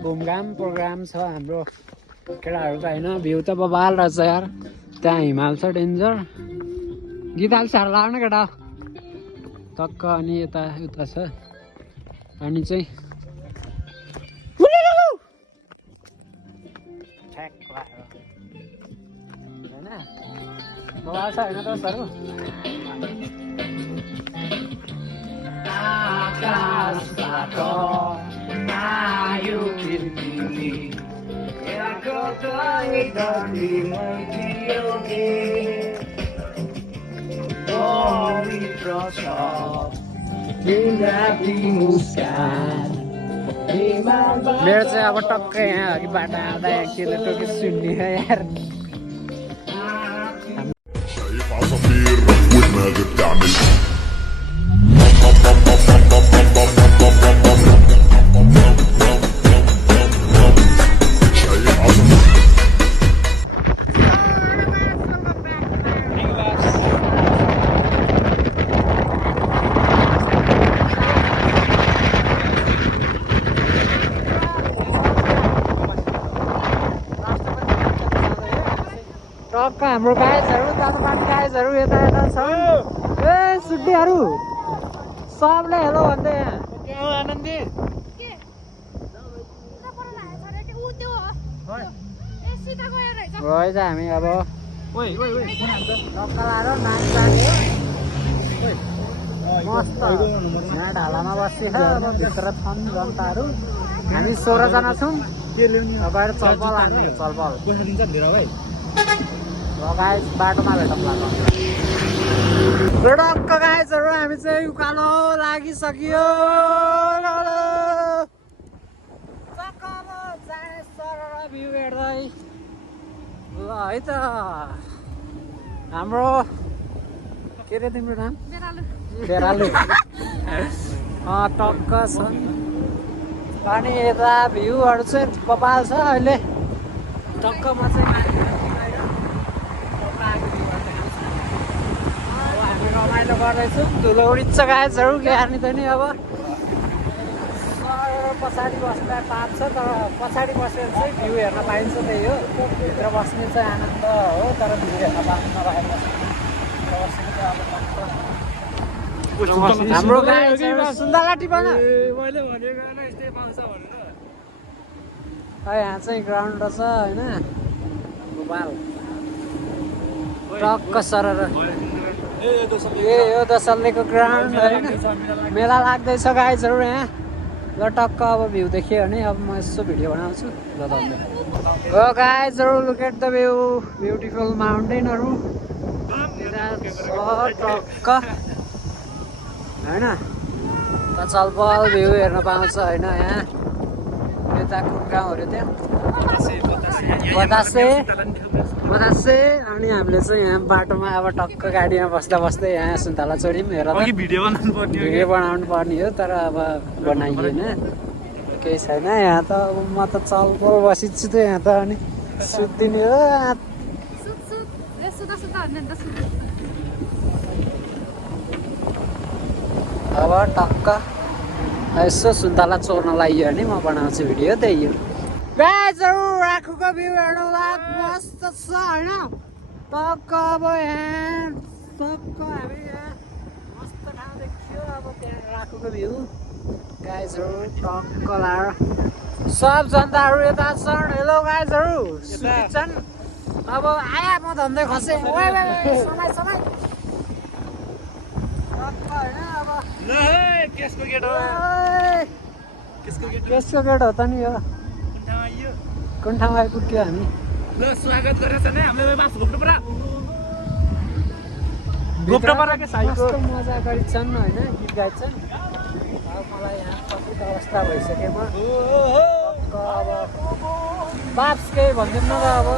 घुमघाम प्रोग्राम छ हाम्रो केटाहरूको होइन भ्यू त बबाल रहेछ यार त्यहाँ हिमाल छ डेन्जर गीताले साह्रो लाग्यो न केटा टक्क अनि यता उता छ अनि चाहिँ ठ्याक लाग्यो होइन बबाल छ होइन दोस्तहरू आकाशबाट आयो तिमी यहाँको दही दही मैथियोगे पवित्र छ गुलाबी मुस्कान मेरो चाहिँ अब टक्कै यहाँ अघि बाटो आउँदा एकचोटि टोकी सुन्ने है यार टक्क हाम्रो गाइजहरू जानुपर्ने गाइजहरू यता यता छ ए सुड्डीहरू सबले हेलो भन्दै यहाँ आनन्दी गएछ हामी अब टक्क लाएर नाच जाने मस्त यहाँ ढालामा बसिन्छ अब भित्र छन् जनताहरू हामी 16 जना छौँ बाहिर चलपल हान्ने चलपल गाइस बाटोमा भेटौँला टक्क गाइसहरू हामी चाहिँ उकालो लागिसक्यो भ्यू हेर्दै ल है त हाम्रो के अरे तिम्रो नाम बेरालु टक्क छ अनि यता भ्यूहरू चाहिँ कपाल छ अहिले टक्कमा चाहिँ रमाइलो गर्दैछु धुलो उडिन्छ गाइजहरू ल्यार्ने त नि अब पछाडि बस्दा पाप छ तर पछाडि बसेर चाहिँ भ्यू हेर्न पाइन्छ त्यही हो भित्र बस्ने चाहिँ आनन्द हो तर भ्यू हेर्न पाउनु नभएको हाम्रो गाइजहरू सुन्दरला टिपन यहाँ चाहिँ ग्राउन्ड रहेछ होइन गोपाल टक्क सरर ए यो दसल्लेको ग्राउन्ड होइन मेला लाग्दैछ गाइजहरू यहाँ ल टक्क अब भ्यू देख्यो भने अब म यसो भिडियो बनाउँछु ल हो गाइजहरू look at the view beautiful माउन्टेनहरू टक्क होइन त चलपल भ्यू हेर्न पाउँछ होइन यहाँ यता कुन गाउँ अरे त्यहाँ बतासे अनि हामीले चाहिँ यहाँ बाटोमा अब टक्क गाडीमा बस्दा बस्दै यहाँ सुन्तला चढ्यौँ हेर भिडियो बनाउनु पर्ने हो तर अब बनाइएन केही छैन यहाँ त अब म त चलपल बसिन्छु त यहाँ त अनि सुत्दिने हो अब टक्क यसो सुन्तला चोर्न लाग्यो भने म बनाउँछु भिडियो त्यही हो गाइजहरू राखुको भ्यू हेर्नुला मस्त छ होइन टक्क अब यहाँ टक्क हामी यहाँ मस्त ठाउँ देखियो अब त्यहाँ राखुको भ्यू गाइजहरू टक्क लाएर सब जनताहरू यता छन् हेलो गाइजहरू छन् अब आया म धन्दै खसेँ समय टक्क होइन अब केसको गेट हो त नि हो कुन ठाउँ आइपुग्यो हामी ल स्वागत गरेछ नि हामीले बास घोप्टोपरा के साइको मजा गरिन्छन् होइन गीत गाइछन् अब मलाई यहाँ कतिको अवस्था भइसक्यो म अब बाप्स केही भन्दैन न अब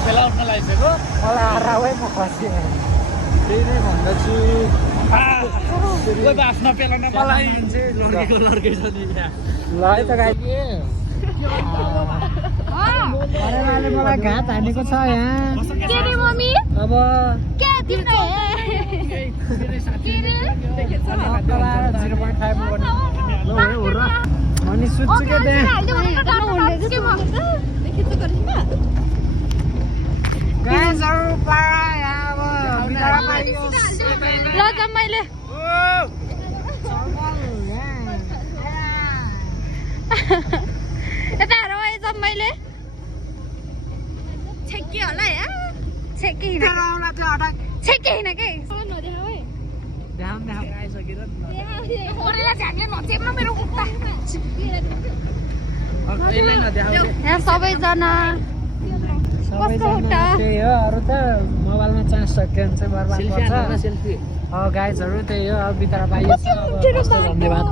ठेला उठ्न लागिसक्यो मलाई हराउै म खसेँ त्यही नै भन्दछु आफ्नो पेलाउन मलाई लड्केको लड्कै छ नि ल है त गाई डाँडाले मलाई घात हानेको छ यहाँ के रे मम्मी अब के तिम्रो हे के रे 0.5 अनि सुत्छु के त्यहाँ गाइजहरु पारा यहाँ अब बिचरा पाइयो ल जम्माइले यता हेर है जम्माइले छेकी होला या छेकी हिँड छेकी हिँड के नदेखाऊ है ओरेला झाक्ले नचेप्न मेरो कुत्ता यहाँ सबैजना त्यही हो अरू त मोबाइलमा चार्ज सकियो भने चाहिँ बर्बाद पर्छ गाइजहरु त्यही हो अब बिचरा पाइयो धन्यवाद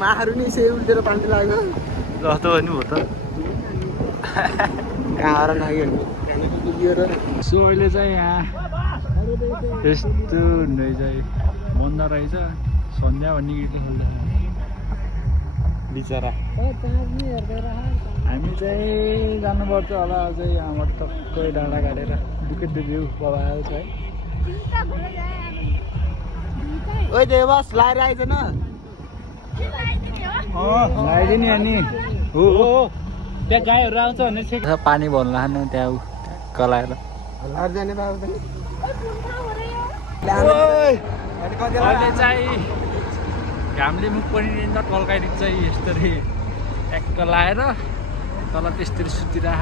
माहरू नि से उल्टेर पानी लाग्यो जस्तो पनि हो त कहाँ लाग्यो सो अहिले चाहिँ यहाँ यस्तो रहेछ बन्द रहेछ सन्ध्या भन्ने गीतले खोल्दा बिचरा हामी चाहिँ जानुपर्छ होला अझै यहाँबाट टक्कै डाँडा काटेर दुकै भ्यू बबाल छ है ओइ देवास लाएर आइज न लगाइदियो नि अनि हो त्यहाँ गाईहरू आउँछ भने चाहिँ पानी भन्नु लानु त्यहाँ कलाएर अहिले चाहिँ घामले मुख पनि दिन्छ टल्काइदिन्छ यस्तरी ट्याक्क लाएर तल त्यस्तरी सुतिरह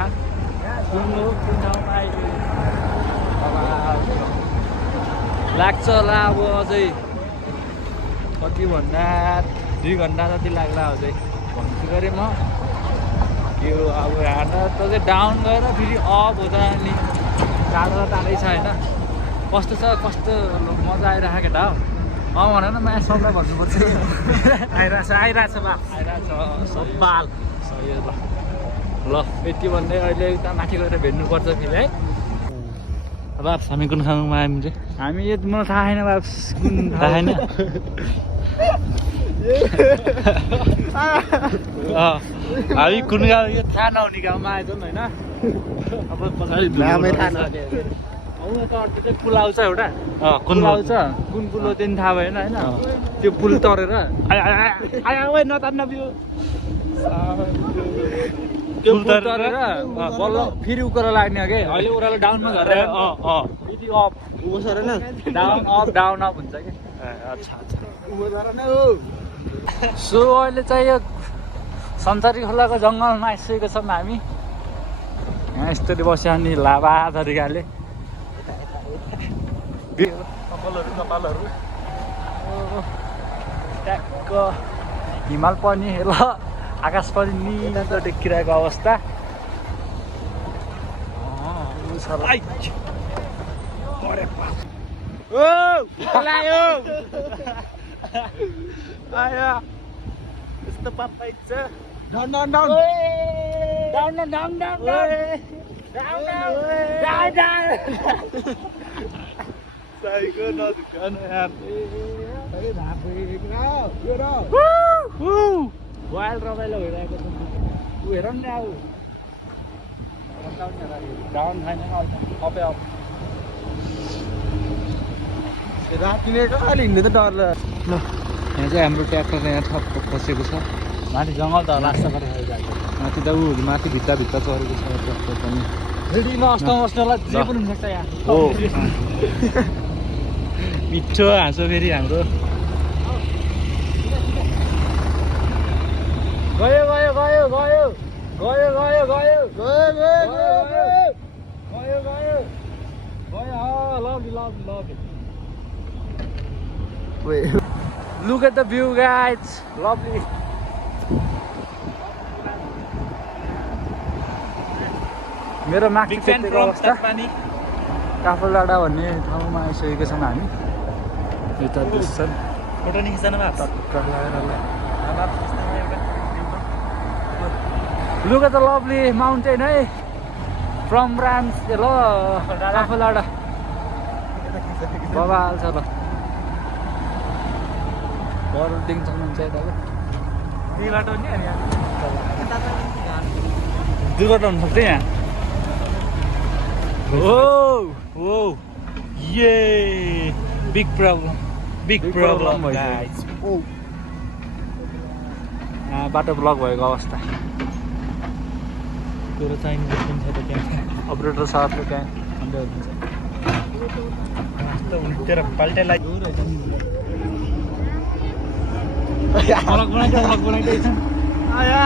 लाग्छ होला अब अझै कति भन्दा 2 घन्टा जति लाग्ला अझै भन्छु गरेँ म के हो अब यहाँ त चाहिँ डाउन गएर फेरि अप हुँदा अनि टाढो र टाढै छ होइन कस्तो छ कस्तो मजा आइरहेको केटा हो भन न माया सबलाई भन्नुपर्छ आइरहेछ बा आइरहेछ सब्बाल सही ल यति भन्दै अहिले उता माथि गएर भेट्नुपर्छ फेरि है बाप हामी कुन खानुमा आयौँ चाहिँ हामी यो मलाई थाहा छैन बाप कुन थाहा छैन हामी कुन गाउँ यो थाहा नहुने गाउँमा आएछौँ होइन अब पछाडि पुल आउँछ एउटा कुन आउँछ कुन पुल हो त्यहाँदेखि थाहा भएन होइन त्यो पुल तरेर आयो नतान्न बिउ त्यो पुल तरेर बल्ल फेरि उकालो लाग्ने हो कि अहिले ओह्रालो डाउनमा झरेर फेरि अप डाउन अप हुन्छ कि अच्छा सो अहिले चाहिँ यो सन्चरी खोलाको जङ्गलमा आइसकेको छौँ हामी यहाँ यस्तरी बस्यो अनि लाभा तरिकाले कपालहरू ट्याक्क हिमाल पनि हेर आकाश पनि निलो देखिरहेको अवस्था यस्तो पाइन्छ साइको नदुकान वाइल्ड रमाइलो भइरहेको छ ऊ हेर नि अब डाउन छैन अपे अप रातिले कहिले हिँड्नु त डर यहाँ चाहिँ हाम्रो ट्र्याक्टर यहाँ ठप्प फसेको छ माथि जङ्गल त लास्ट गरेर माथि त ऊ माथि भित्र चढेको छ ट्र्याक्टर पनि फेरि नअस्टलाई जे पनि हुनसक्छ यहाँ हो मिठो हाँसो फेरि हाम्रो गयो गयो गयो गयो गयो गयो गयो गयो गयो गयो गयो lovely lovely lovely Look at the view, guys. Lovely. मेरो माथि त्यतिको अवस्था काफलडाँडा भन्ने ठाउँमा आइसकेको छौँ हामी यता दृश्य फोटो नि खिच्न भए टक्क लगाएर Look at the lovely mountain, hey, from Rams, hello, काफलडाँडा बबाल छ ल घरहरू देख्न सक्नुहुन्छ यताको दुई बाटो नि हुनसक्छ यहाँ ओ ये बिग प्रब्लम guys. बाटो ब्लक भएको अवस्था कुरो चाहिँ देखिन्छ त त्यहाँ अपरेटर साथले त्यहाँ अन्डै हुन्छ तेरो पाल्टेलाई ब्लक बनाइदिए आया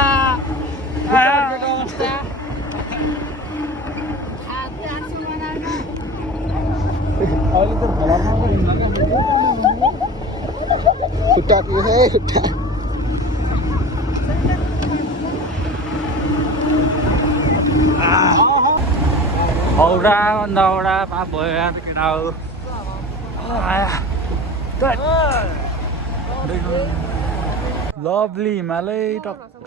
अहिले त खुट्टा पियो है खुट्टा औडा नौडा पाप भयो यार केटा हो लभली हिमालय टक्क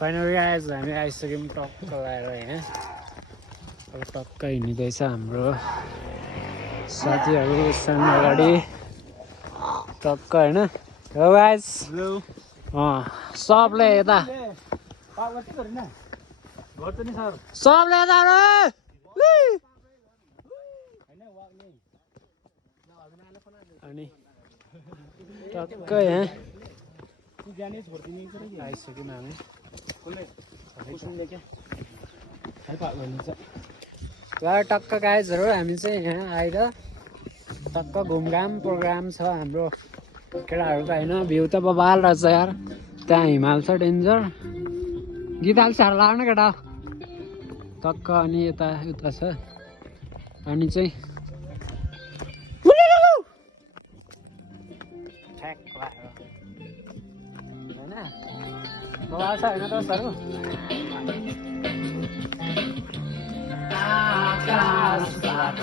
फाइनली आएछ हामी आइसक्यौँ टक्क लगाएर होइन अब टक्क हिँड्दैछ हाम्रो साथीहरू सँग अगाडि टक्क होइन हो गाइस सबले यता सबले यता अनि टक्क यहाँ आइसक्यौँ हामी ल टक्क गाइजहरू हामी चाहिँ यहाँ आएर टक्क घुमघाम प्रोग्राम छ हाम्रो केटाहरूको होइन भ्यू त बबाल रहेछ यार त्यहाँ हिमाल छ डेन्जर गीत हाल्छ लाग्नु केटा टक्क अनि यता उता छ अनि चाहिँ होइन बबाल छ होइन दोस्तहरू आकाशबाट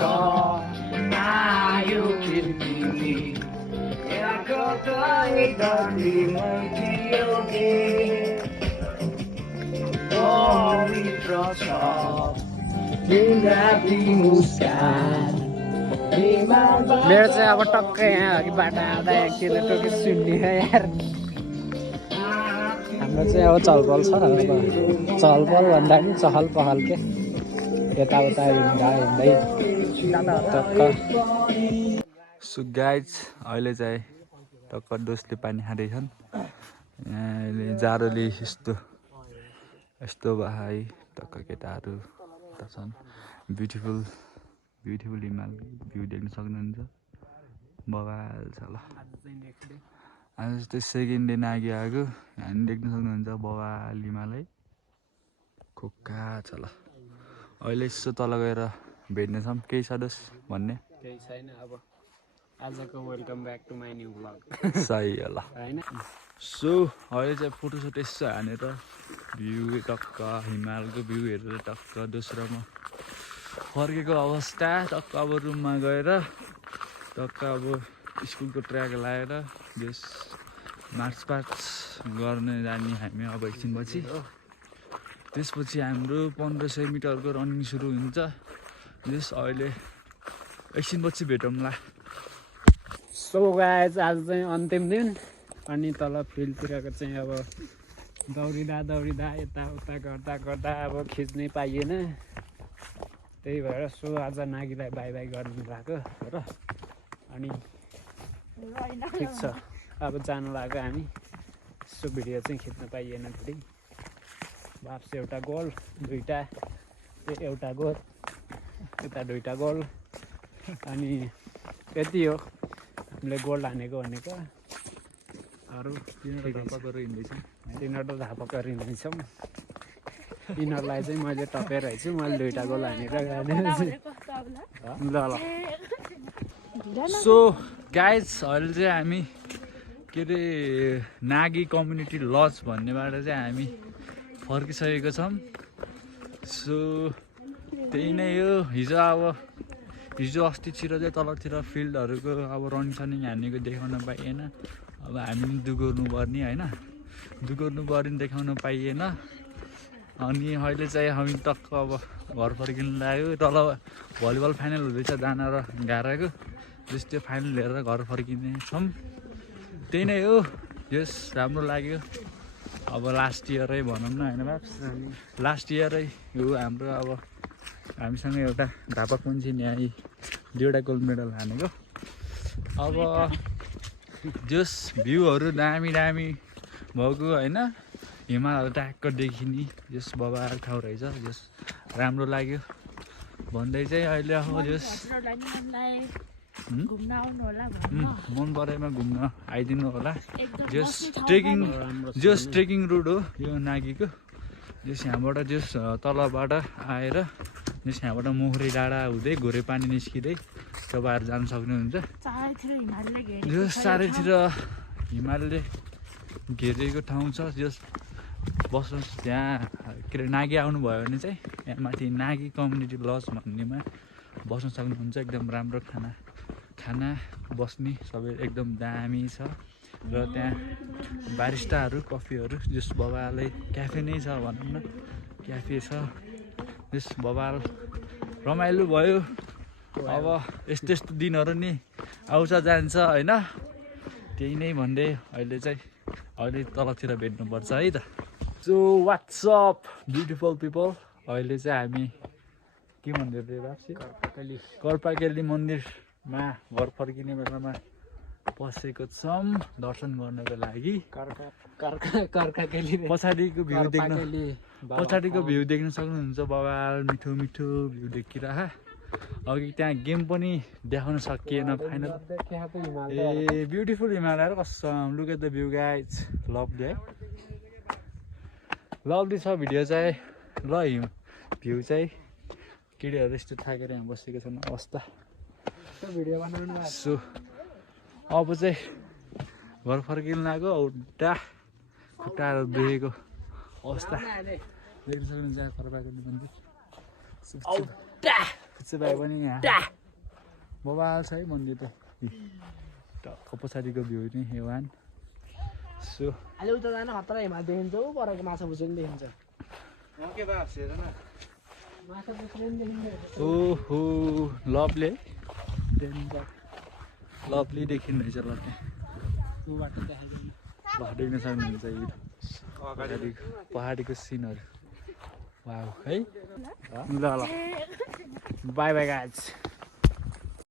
आयो किर्किली मेरो चाहिँ अब टक्कै यहाँ अघिबाट आउँदा केले टोकी सुन्ने यार हाम्रो चाहिँ अब चहलपहल छ चहलपहल भन्दा पनि चहल पहल के यताउता हिँड्दै टक्क सो गाइज अहिले चाहिँ टक्क डोसले पानी खाँदैछन् यहाँ अहिले जाडोले यस्तो भाइ टक्क केटाहरू यता छन् ब्युटिफुल हिमाल भ्यू देख्न सक्नुहुन्छ बगाल छ ल आज जस्तै सेकेन्ड डे नागी आएको हामी देख्न सक्नुहुन्छ बगाल हिमालय खोक्का छ ल अहिले यसो तल गएर भेट्नेछौँ केही छ दोस भन्ने केही छैन अब आजको welcome back to my new blog सही होला होइन सो अहिले चाहिँ फोटोसुट यसो हानेर भ्यू टक्क हिमालको भ्यू हेरेर टक्क दोस्रोमा फर्केको अवस्था टक्क अब रुममा गएर टक्क अब स्कुलको ट्र्याक लगाएर जस मार्चपास्ट गर्ने जाने हामी अब एकछिनपछि त्यसपछि हाम्रो 1500 मिटरको रनिङ सुरु हुन्छ जस अहिले एकछिनपछि भेटौँला सो गाइज आज चाहिँ अन्तिम दिन अनि तल फिल्डतिरको चाहिँ अब दौडिँदा यताउता गर्दा अब खिच्नै पाइएन त्यही भएर सो आज नागीलाई बाई बाई गर्नु भएको र अनि ठिक छ अब जानु लाग्यो हामी सो भिडियो चाहिँ खिच्न पाइएन फेरि वापस एउटा गोल दुईटा एउटा गोल यता दुईटा गोल अनि यति हो हामीले गोल हानेको भनेको अरू तिनीहरू धापा गरेर हिँड्दैछौँ यिनीहरूलाई चाहिँ मैले टपेर छु मैले दुईटा गोल हानेर ल सो गाइज अहिले चाहिँ हामी के अरे नागी कम्युनिटी लज भन्नेबाट चाहिँ हामी फर्किसकेको छौँ। सो त्यही नै हो। हिजो अस्तितिर चाहिँ तलतिर फिल्डहरूको अब रनिङ सनिङ हानेको देखाउन पाइएन। अब हामी पनि दुगोर्नु पर्ने होइन, दुगोर्नु पर्ने देखाउन पाइएन। अनि अहिले चाहिँ हामी टक्क अब घर फर्किनु लाग्यो। तल भलिबल फाइनल हुँदैछ दाना र गाराको, त्यो फाइनल हेरेर घर फर्किने छौँ। त्यही नै हो। यस राम्रो लाग्यो। अब लास्ट इयरै भनौँ न होइन बाप्स, लास्ट इयरै हो हाम्रो। अब हामीसँग एउटा धापक मान्छे न्याय 2वटा गोल्ड मेडल हानेको। अब जस भ्यूहरू दामी दामी भएको होइन, हिमालहरू ट्याक्क देखिने जस बबाल ठाउँ रहेछ। जस राम्रो लाग्यो भन्दै चाहिँ अहिले अब जस मन परेमा घुम्न आइदिनु होला। जस ट्रेकिङ रुट हो यो नागीको। जस यहाँबाट जस तलबाट आएर जस यहाँबाट मोहरी डाँडा हुँदै घोरे पानी निस्किँदै तपाईँहरू जान सक्नुहुन्छ। जस चारैतिर हिमालले घेरेको ठाउँ छ। जस बस्नुहोस् त्यहाँ के अरे नागी आउनुभयो भने चाहिँ यहाँ माथि नागी कम्युनिटी लज भन्नेमा बस्न सक्नुहुन्छ। एकदम राम्रो खाना बस्ने सबै एकदम दामी छ। र त्यहाँ बारिस्टाहरू कफीहरू जस बबालै क्याफे नै छ भनौँ न, क्याफे छ। जस बबाल रमाइलो भयो। अब यस्तो दिनहरू नि आउँछ जान्छ होइन। त्यही नै भन्दै अहिले तलतिर भेट्नुपर्छ है त। So WhatsApp beautiful people. अहिले चाहिँ हामी के मन्दिर रे बाप्सी, कर्पाकेली मन्दिरमा घर फर्किने बेलामा बसेको छौँ दर्शन गर्नको लागि। पछाडिको भ्यू देख्न सक्नुहुन्छ। बबाल मिठो मिठो भ्यू देखिरह। अघि त्यहाँ गेम पनि देखाउन सकिएन फाइनल। ए ब्युटिफुल हिमालय कसम। Look at the view guys. Lovely है, लभली छ भिडियो चाहिँ। ल भ्यू चाहिँ केटीहरू यस्तो थाकेर यहाँ बसेको छन् अवस्था। सो अब चाहिँ घर फर्किनु लाग्यो। औटा खुट्टाहरू दुखेको अवस्था देख्न सक्नुहुन्छ। यहाँ कर्पाकेली मन्दिर भाइ पनि यहाँ बबाल छ है मन्दिर त। टक्क पछाडिको भ्यू नै हेवान। सो अहिले उता जान खतरा हिमाल देखिन्छ। ऊ परको माछा पुछे पनि देखिन्छ। ओहो लभली लभली देखिँदैछ। ल त्यहाँ देख्न सक्नुहुन्छ पहाडीको सिनहरू। वाउ है। ल बाई बाई गाइज।